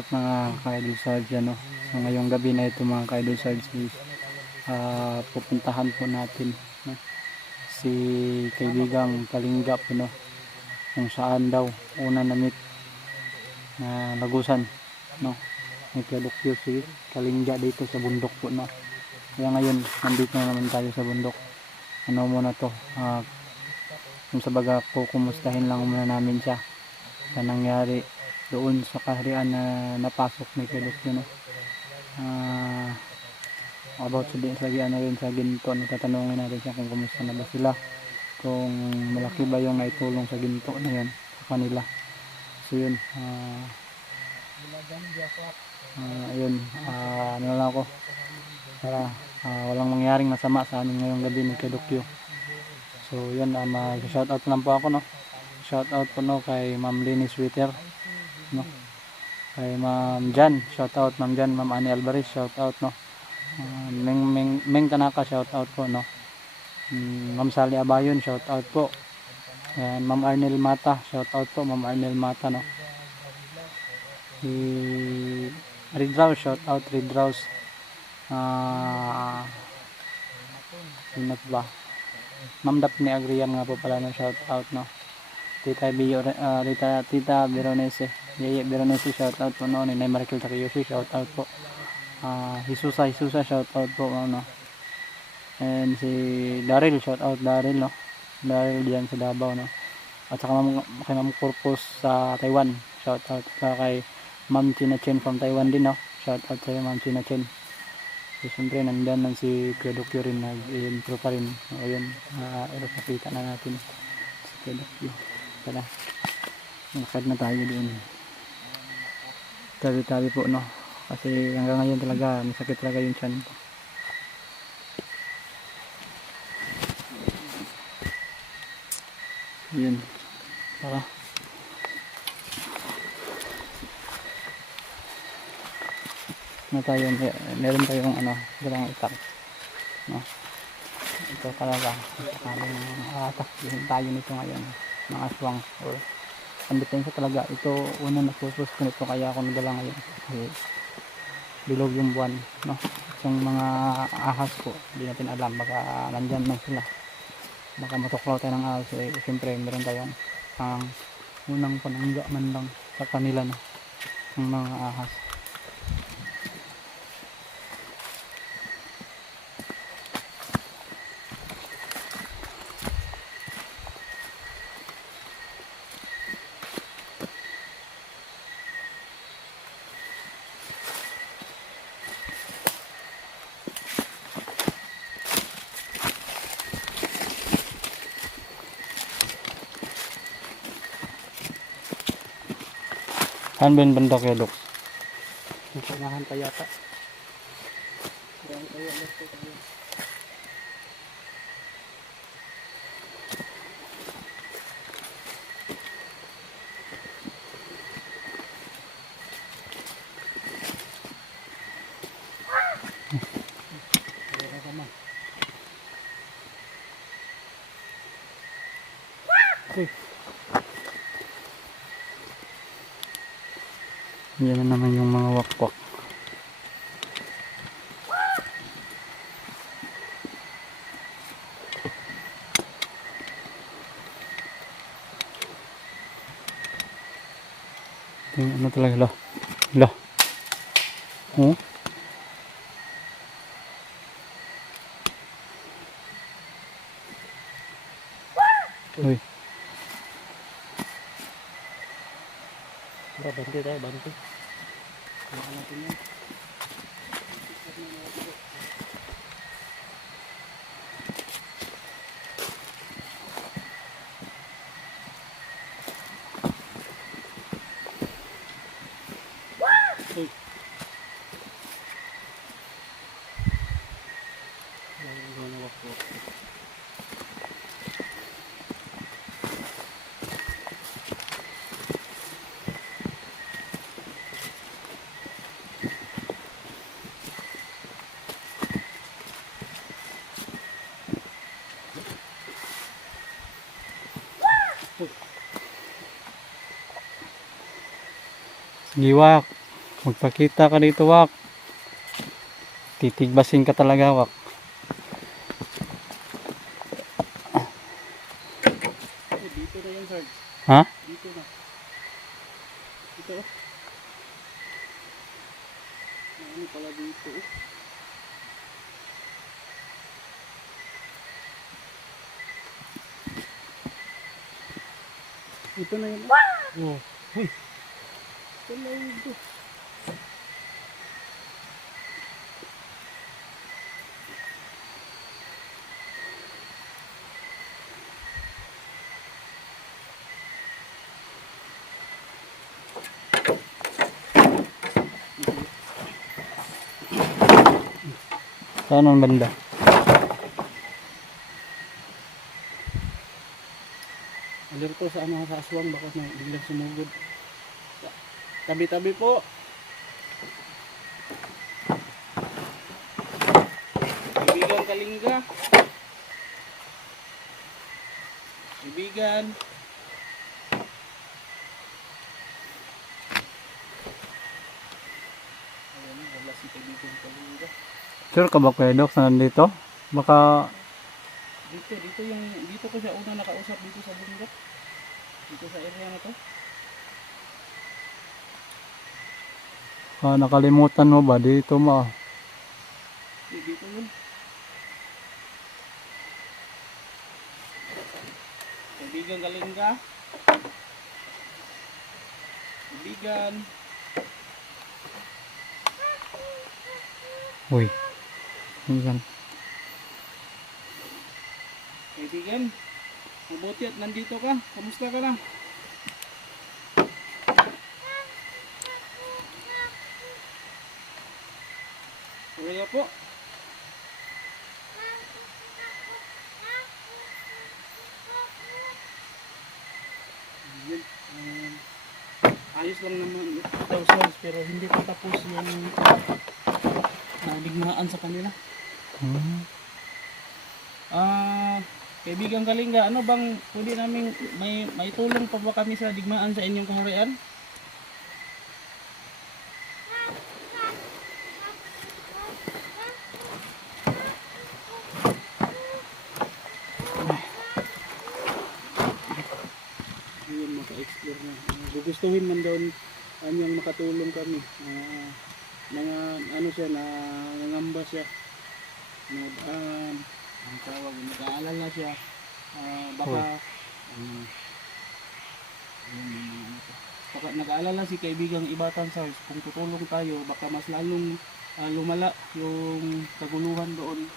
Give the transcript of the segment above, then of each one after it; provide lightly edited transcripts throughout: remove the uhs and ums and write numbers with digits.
up mga ka-idol Sarge, ano. So ngayong gabi na ito mga ka-idol Sarge, pupuntahan po natin, no, si kaibigang Kalingap, no, kung saan daw una na meet na lagusan, no, may Kuya si Kalingga dito sa bundok po, no. Kaya ngayon nandito na naman tayo sa bundok. Ano muna to, kung sa baga po, kumustahin lang muna namin siya sa nangyari doon sa kaharian na napasok ni Kuya no. About sa ano rin sa ginto, no, tatanungin natin siya kung kumusta na ba sila, kung malaki ba yung naitulong sa ginto na yan sa kanila. So yun, ayun, ano lang ako para walang mangyaring masama sa amin ngayong gabi ni Kuya. So yun, mag-shoutout lang po ako, no. Shoutout po, no, kay Ma'am Lenny Sweater, no, kay Ma'am Jan, shoutout Ma'am Jan, Ma'am Annie Alvarez, shoutout, no, Meng Tanaka, shoutout po, no, Ma'am Sally Abayon, shoutout po, and Ma'am Arnel Mata, shoutout po Ma'am Arnel Mata, no, Red Rose, shoutout Red Rose, sino ba, Ma'am Daphne Agrian nga po pala, no, shoutout, no, Tita Veronese, Yeye Veronese, shoutout po, no, Ninay Marikil Takiyoshi, shoutout po, Hisusa, shoutout po, no, and si Daryl, shoutout Daryl, no, Daryl diyan sa Davao, no, at saka kay Ma'am Corpus sa Taiwan, shoutout, kay Ma'am China Chen from Taiwan din, no, shoutout sa Ma'am China Chen. So siyempre nandiyan lang si Kuya Dokyo rin, nag-intro pa rin. Ayun, pakita na natin si Kuya Dokyo. Tara, lakad na tayo doon. Tabi-tabi po, no, kasi hanggang ngayon talaga masakit talaga yung tiyan ko. Yun, tara. Na tayo, meron tayong dalang itak, no, ito talaga kaming atakbihin tayo nito ngayon, mga aswang or pandetensya talaga ito. Una nagpusus ko nito, kaya ako nagdala ngayon kasi bilog yung buwan, no. Yung mga ahas po, hindi natin alam, baka nandyan man sila, baka matuklaw tayo ng ahas. Siyempre meron tayong unang panangga man lang sa kanila, no, ng mga ahas. Saan ba yung banda kaya, Dok? Nasanahan pa yata. Yan na naman yung mga wakwak. Yung ano talaga, lo. Uy. Bantu tayo, bantu. Natin yan. Giwak. Magpakita ka dito, Wak. Titigbasin ka talaga, Wak. Dito na yan, Sarge. Ha? Dito na. Dito. Ano pala dito? Ito na yun. Oh. Uy. Ito na yun. Saan ang banda? Alerto sa ano sa aswang baka na biglang sumugod. Tabi-tabi po. Kaibigan Kalinga. Kaibigan. Ayan, wala si kaibigan Kalinga. Sure ka ba, Kuya Doc, na nandito? Baka Dito ko siya una nakausap dito sa bundok. Dito sa area na to. nakalimutan mo ba dito mo? Dito yun. Kaibigan Kalinga. Kaibigan. Uy. Yan. Kaibigan. Mabuti at nandito ka. Kamusta ka na? Okay ka po. Yun. Ayos lang naman ito, Sarge, pero hindi pa tapos yung digmaan sa kanila. Kaibigan Kalinga, ano bang pwede namin may tulong pa ba kami sa digmaan sa inyong kaharian? Ayun, maka-explore na. Gugustuhin man daw niyang makatulong kami. Mga ano siya, nangamba siya. Ang tawag, nag-aalala siya. Baka nag-aalala si kaibigang Ibatan Sars, kung tutulong tayo baka mas lalong lumala yung kaguluhan doon,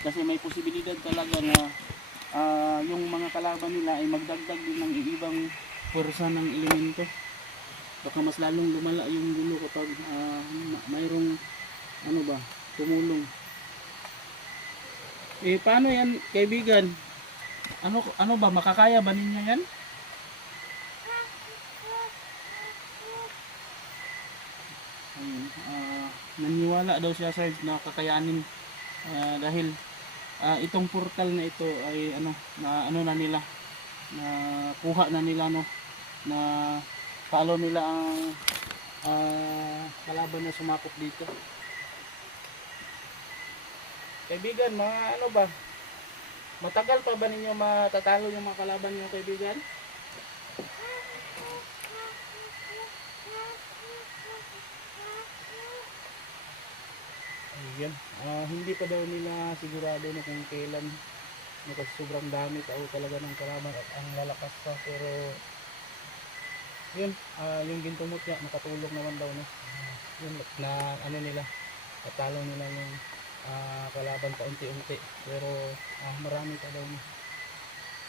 kasi may posibilidad talaga na yung mga kalaban nila ay magdagdag din ng ibang pwersa ng elemento. Baka mas lalong lumala yung gulo kapag mayroong ano ba, tumulong. Paano yan, kaibigan? Ano ba, makakaya ba ninyo yan? Ayun, naniwala daw siya, Sarge, na kakayanin dahil itong portal na ito ay ano na nila, na kuha na nila, no, na follow nila ang kalaban na sumakop dito. Kaibigan, mga ano ba, matagal pa ba ninyo matatalo yung mga kalaban nyo, kaibigan? Ayan. Hindi pa daw nila sigurado na kung kailan, kasi sobrang dami tao talaga ng kalaban at ang lalakas pa, pero yun, yung gintumot niya nakatulong naman daw, no? Yun, na ano nila, natalo nila yung kalaban pa unti-unti, pero marami pa daw, no?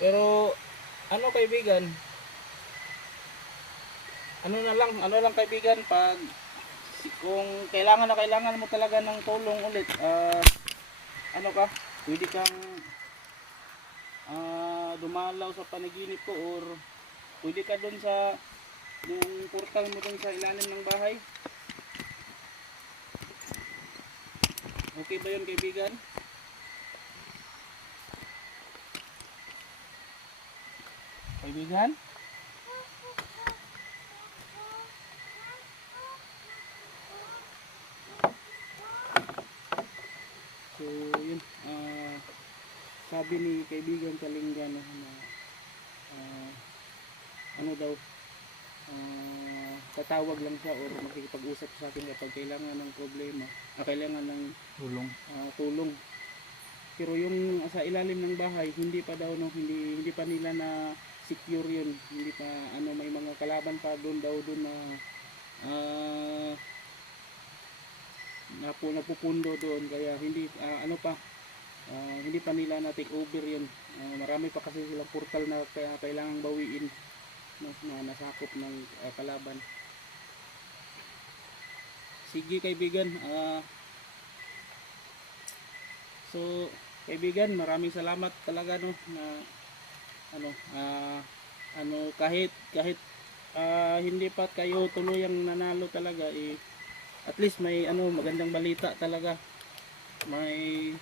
Pero ano, kaibigan, ano lang kaibigan, pag kung kailangan mo talaga ng tulong ulit, ano ka, pwede kang dumalaw sa panaginip ko, or pwede ka dun sa yung portal mo dun sa ilalim ng bahay. Okay ba yun, kaibigan? Kaibigan? So yun, sabi ni kaibigan Kalinga no, na ano daw, tatawag lang siya or makikipag-usap sa akin kapag kailangan ng problema, kailangan ng Tulong. tulong. Pero yung sa ilalim ng bahay, hindi pa daw no, hindi pa nila na secure yun. Hindi pa ano, may mga kalaban pa doon daw doon na napupundo doon, kaya hindi ano pa, hindi pa nila na take over yun. Marami pa kasi silang portal na kailangang bawiin no, na nasakop ng kalaban. Sige kaibigan, so kaibigan, maraming salamat talaga no, na ano kahit hindi pa kayo tuluyang nanalo talaga, at least may magandang balita talaga, may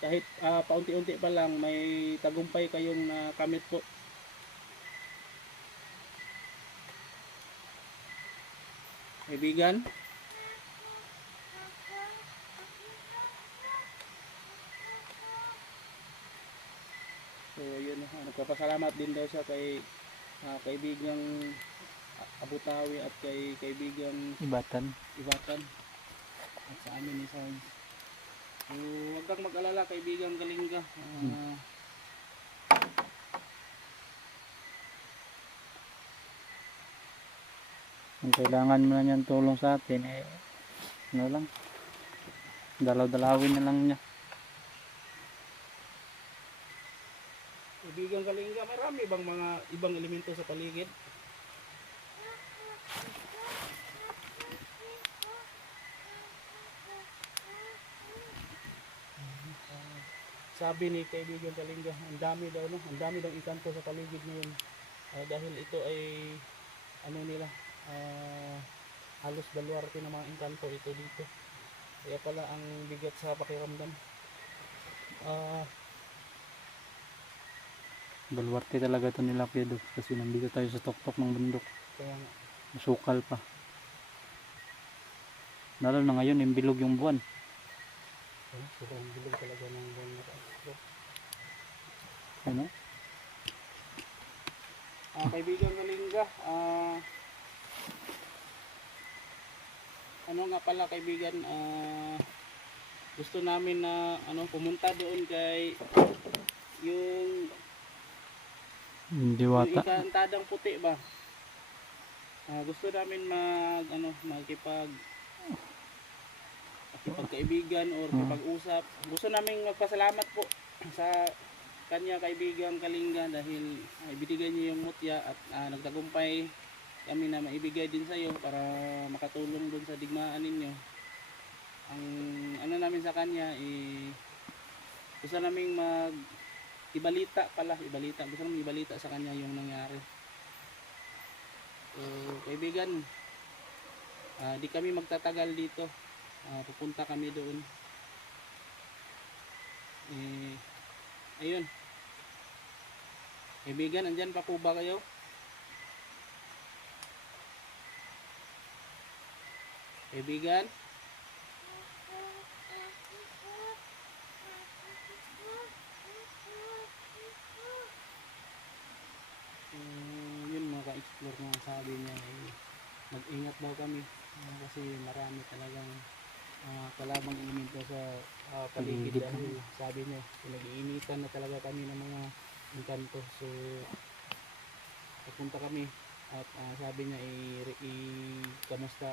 kahit paunti-unti pa lang may tagumpay kayong nakamit po. Kaibigan, so yun, nagpapasalamat din daw siya kay kaibigang Abutawi at kay kaibigang Ibatan. Ibatan at sa amin ni Sarge. So huwag kang mag-alala kaibigang Kalinga, Kung kailangan mo na niyang tulong sa atin, ano lang, dalaw-dalawin na lang niya. kaibigang Kalinga, marami bang mga ibang elemento sa paligid? Sabi ni kaibigan Kalinga, ang dami daw no, ang dami daw ikanto sa paligid ngayon. Dahil ito ay nila, halos baluarte ng mga engkanto ito dito. Kaya pala ang bigat sa pakiramdam. Baluarte talaga ito nila Pedro kasi nandito tayo sa tuktok ng bundok. Kaya nga, Masukal pa. Lalo na ngayon, imbilog yung buwan. sobrang bilog talaga ng buwan na ito. Ano? Kaibigan Kalinga, ano nga pala kaibigan, gusto namin na pumunta doon kay yung Diwata. ikantadang puti ba. Gusto namin makipagkaibigan or makipag-usap. Gusto namin magpasalamat po sa kanya kaibigang Kalinga dahil ibinigay niyo yung mutya at nagtagumpay kami na maibigay din sa iyo para makatulong dun sa digmaan ninyo. Ang namin sa kanya, gusto namin ibalita, gusto namin ibalita sa kanya yung nangyari. So kaibigan, di kami magtatagal dito, pupunta kami doon. Ayun kaibigan, andyan pa po ba kayo? Kaibigan, yun mga ka-explore na sabi niya, mag-ingat daw kami kasi marami talagang kalabang elemento sa paligid dahil sabi niya pinag-iinitan na talaga kami ng mga engkanto. So pupunta kami at sabi niya kamusta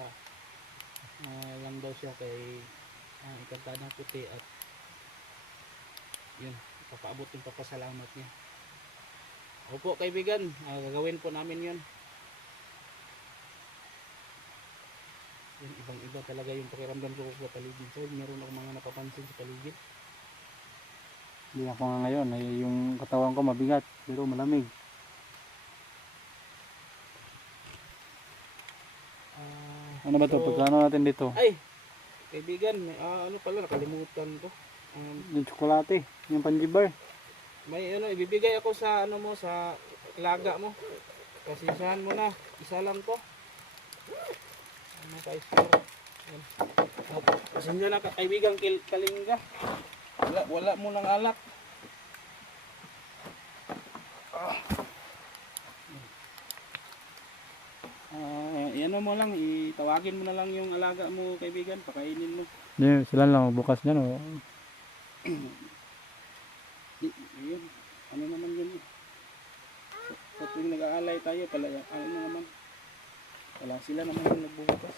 lang daw siya kay ikantadang puti at yun, papaabot yung papasalamat niya. Opo kaibigan, gagawin po namin yun. Yun, ibang iba talaga yung pakiramdam ko sa paligid. So meron akong mga napapansin sa paligid. Hindi ako nga ngayon, yung katawan ko mabigat pero malamig. Ano ba to? Pagkano natin dito? Ay, kaibigan, may, pala nakalimutan ko. Yung tsokolate, yung panjibar. May ibibigay ako sa mo sa laga mo. Pasisahan mo na, isa lang to. Mga ka-store. Yan. Pasensya na kaibigan Kalinga. Wala mo ng alak. Ano mo lang, itawagin mo na lang yung alaga mo kaibigan, pakainin mo. Hindi, sila lang bukas niyan oh. Yun, ano naman yun eh. Sa tuwing nag-aalay tayo, talaga, ano naman, wala sila naman yung nagbubukas.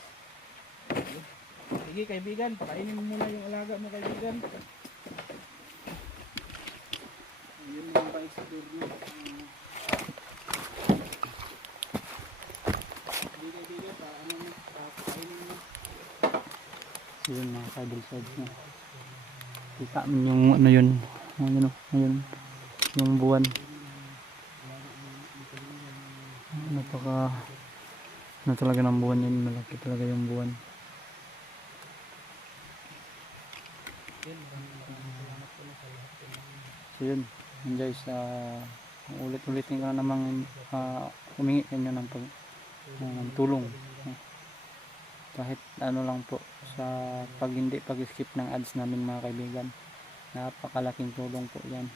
Sige kaibigan, pakainin mo muna yung alaga mo kaibigan. Yun mga ka-explore nyo. Sige kaibigan, paano mo, pakainin mo. Yun mga kadol sides na. Kita mo yung ano yun. Ayun. Yung buwan. Napaka ano talaga ng buwan yun. Malaki talaga yung buwan. So yun. Yun guys. Ulit-ulitin ka namang humingi kanyo ng tulong. Kahit ano lang po sa pag-skip ng ads namin mga kaibigan, napakalaking tulong po yan,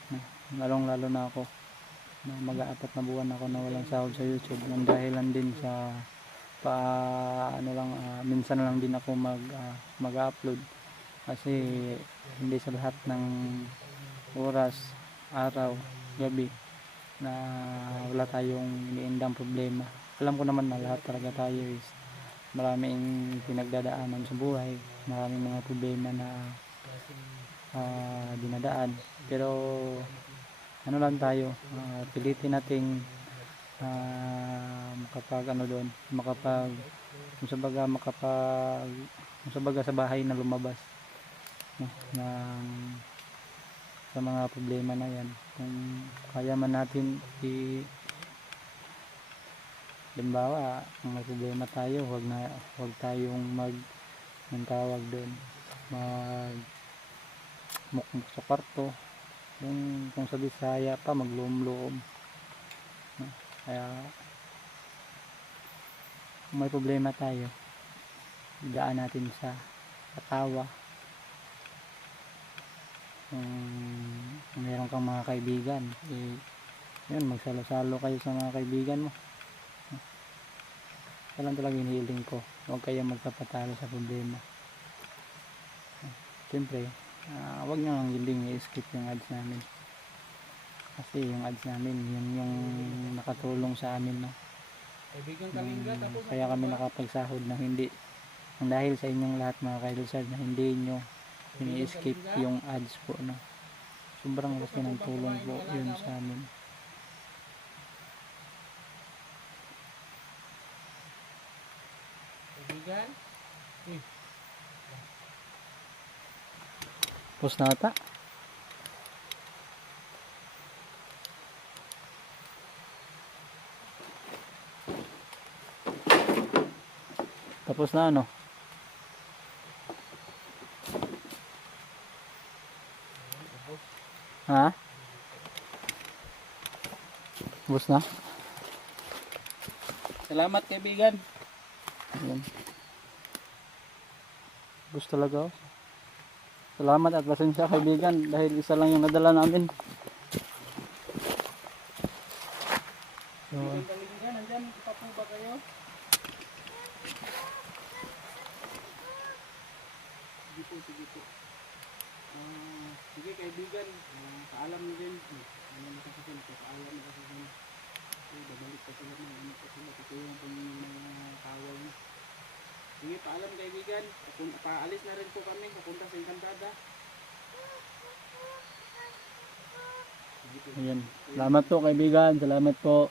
lalong lalo na ako na mag-aapat na buwan ako na walang sahod sa YouTube, nang dahilan din sa minsan lang din ako mag-upload kasi hindi sa lahat ng oras, araw, gabi na wala tayong iniindang problema. Alam ko naman na lahat talaga tayo is maraming pinagdadaanan sa buhay, maraming mga problema na dinadaan, pero ano lang tayo, pilitin nating makapag sa bahay na lumabas, no, sa mga problema na yan. Kung kaya man natin halimbawa, kung may problema tayo, wag tayong ang tawag doon, mukmuk sa kwarto, kung sa Bisaya pa, magloom-loom. Kaya kung may problema tayo, idaan natin sa katawa. Kung meron kang mga kaibigan, yun, magsalo-salo kayo sa mga kaibigan mo. Walang talaga hinihiling ko, huwag kayong magpapatalo sa problema. Siyempre, huwag nyo lang hiling i-skip yung ads namin, kasi yung ads namin yun yung nakatulong sa amin, no? Kaya kami nakapagsahod na hindi ang dahil sa inyong lahat mga kaidol, na hindi nyo ini-skip yung ads po, no? Sobrang laki ng tulong po yun sa amin. Tapos na ata. Tapos na ano? Ha? Tapos na? Salamat kaibigan. Ayan. Gusto talaga. Salamat at pasensya kaibigan dahil isa lang yung nadala namin. So, Kaibigan, nandyan pa po ba kayo? Sige po. Sige kaibigan, paalam nyo din. Ano na kasi sila, paalam na kasi sila. Babalik pa sila na ano pa sila, tutulong po yung mga tawag nyo. Sige, paalam kaibigan. Paalis na rin po kami, papunta sa Encantada. ayan. Salamat po kaibigan, salamat po.